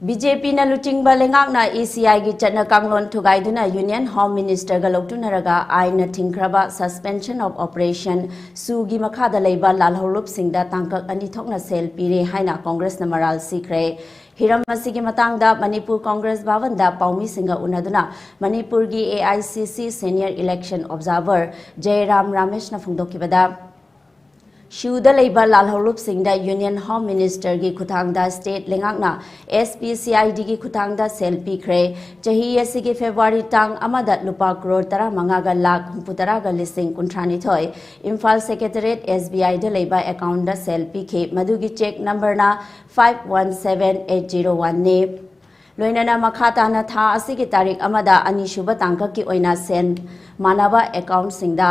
BJP na luching balengak na ECI gi CHATNA KANGLON THUGAIDUNA Union Home Minister ga LOUTUNARAGA AINA THINGKRABA suspension of operation SoO gi MAKHA da LEIBA LALHOULUP SINGDA TANGKAK ani THOKNA SEL PIRE HAINA Congress na MARAL SIKHRE Hiram asigi matangda Manipur Congress Bhavanda Paumi Singa unaduna Manipur gi AICC Senior Election Observer Jairam Ramesh na phungdokibada SoO LEIBA LALHOULUP SINGDA Union Home Minister gi khutangda State lengakna SPCID gi khutangda sel pikre chahi asigi February tang amada lupa crore tara mangaga lakh humputaraga listing kuntrani thoi Imphal Secretariat SBI da LEIBA account da sel pikhe madugi check number na 517801 ne loinana makhata na tha asigi tarik amada ani shuba tangka ki oina sen manaba account singda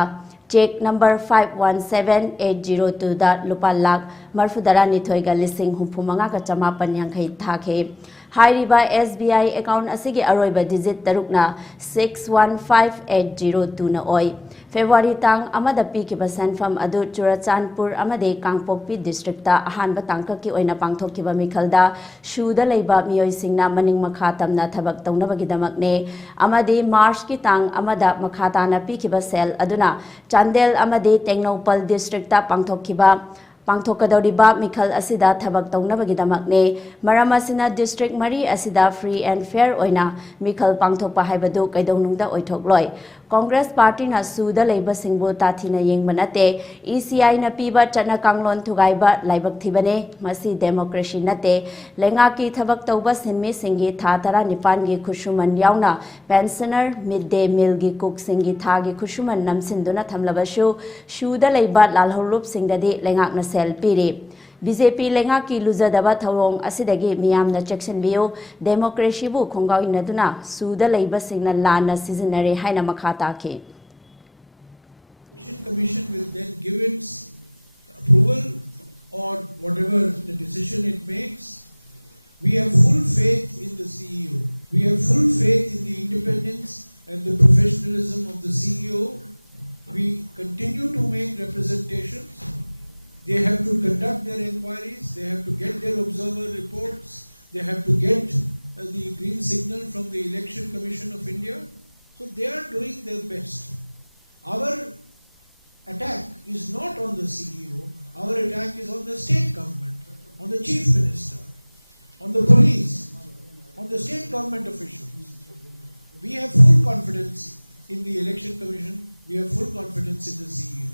check number 517802 da lupa lakh marfudara nithoi ga listing humphumanga ka chamapan yankhai thake hairiba SBI account asigi aroiba digit tarukna 615802 na oi February tang amada pikiba sanfam adu Churachandpur amade Kangpokpi district ta ahanba tangka ki oina pangthokiba mikhalda SoO da LEIBA miyoi singna maning makha tamna thabak taunabagi amade March ki tang amada makha tana pikiba sel aduna Chandel amade Tengnopal district ta pangthokadoriba mikhal asida thabak taunabagi maram asina district mari asida free and fair oina mikhal pangthokpa haibadu kaidongnungda oithokloi Congress Party na SoO da LEIBA singbo tathina yengmanate ECI na piba CHATNA KANGLON thugaiba laibak thibane masi democracy nate lengaki thabak tauba sinmi singi tha tara nipan gi khushuman yauna pensioner midday meal gi cook singi tha gi khushuman namsinduna thamlabashu SoO da LEIBA LALHOULUP singdadi lengak na sel piri BJP lengaki luzadaba thawong asidagi miyamna section bio democracy bu khongaw inaduna SoO da LEIBA singna lana seasonary haina makhata ke Election Commission will then give its approval or whatever the decision it makes. We have full faith in the CEO. We have full faith in the independence and the professionalism of the CEO. We continue to make representations. They have to conduct their inquiries, they have to get their observer reports, they have to get the green signal from the Election Commission of India. So they are doing their best. Our attack is not on the CEO, our attack is on the state government, on the chief minister, on the police, on the state government officials. We have full confidence in the Election Commission, we have full confidence in the CEO.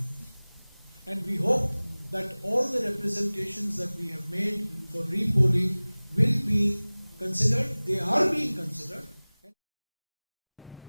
And we hope that all the representations that we have made for repolling will be considered. They are being considered.